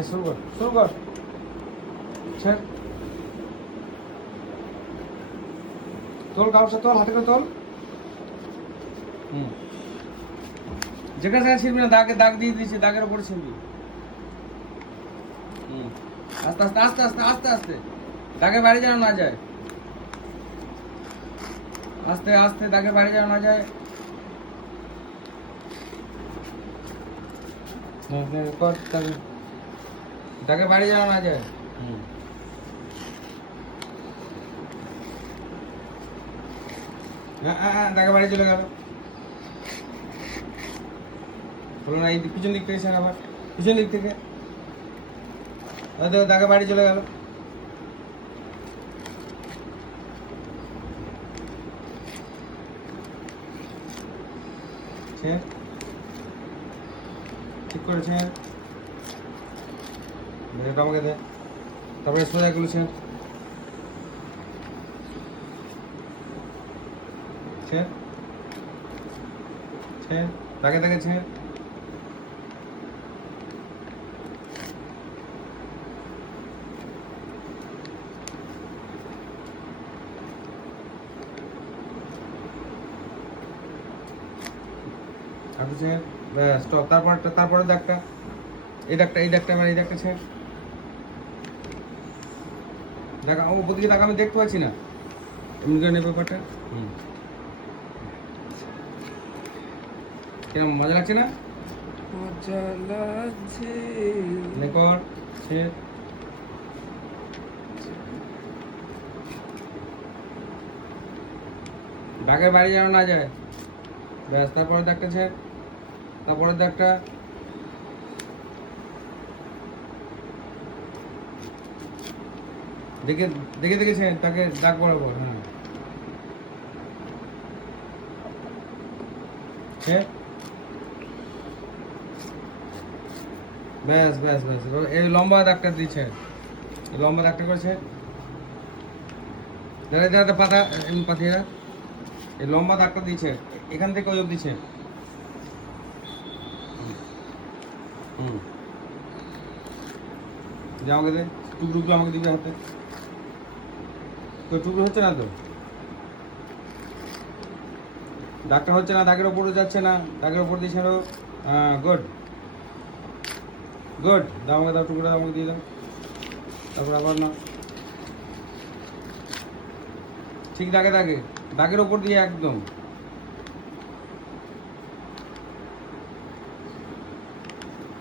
শুরু কর ছেড় তোল কাপড়টা তোল হাতে করে তোল যেখানে ছিড়বি না দাগ দিয়ে দিয়েছে দাগের উপরে ছিড়বি আস্তে আস্তে আস্তে আস্তে আস্তে আস্তে দাগে বাড়ি যেন না যায় আস্তে আস্তে দাগে বাড়ি যেন না যায় দাগে বাড়ি যেন না যায় দাগে বাড়ি চলে গেল বলো না এই পিছন দিক থেকে শেখ আবার পিছন দিক থেকে দাগে বাড়ি চলে গেল ঠিক করেছে আমাকে দে তারপরে সোজা গুলো দাগে দাগে ছেড় স্টপ তারপরে দাগটা এই দাগটা মানে এই দাগটা ছেড় দেখা ও ওদিকে দাগ আমি দেখতে পাচ্ছি না এমনি করে নেই ব্যাপারটা কিরম মজা লাগছে না মজা লাগছে কর ছেড় দাগের বাড়ি যেন না যায় ব্যাস তারপরে দাগটা ছেড় তারপরে দাগটা দেখে দেখে দেখেছে তাকে দাগ বরাবর হ্যাঁ ব্যাস ব্যাস ব্যাস এই লম্বা দাগটা দিচ্ছে লম্বা দাগটা করেছে পাতা পাঠিয়ে এই লম্বা দাগটা দিচ্ছে এখান থেকে ওই অব্দি দিচ্ছে আমাকে দে টুকরোগুলো আমাকে দিবে হাতে তো টুকরো হচ্ছে না তো দাগটা হচ্ছে না দাগের ওপরে যাচ্ছে না দাগের ওপর দিচ্ছে গুড গুড দাও আমাকে দাও টুকরো আমাকে দিয়ে দাও তারপর আবার না ঠিক দাগের ওপর দিয়ে একদম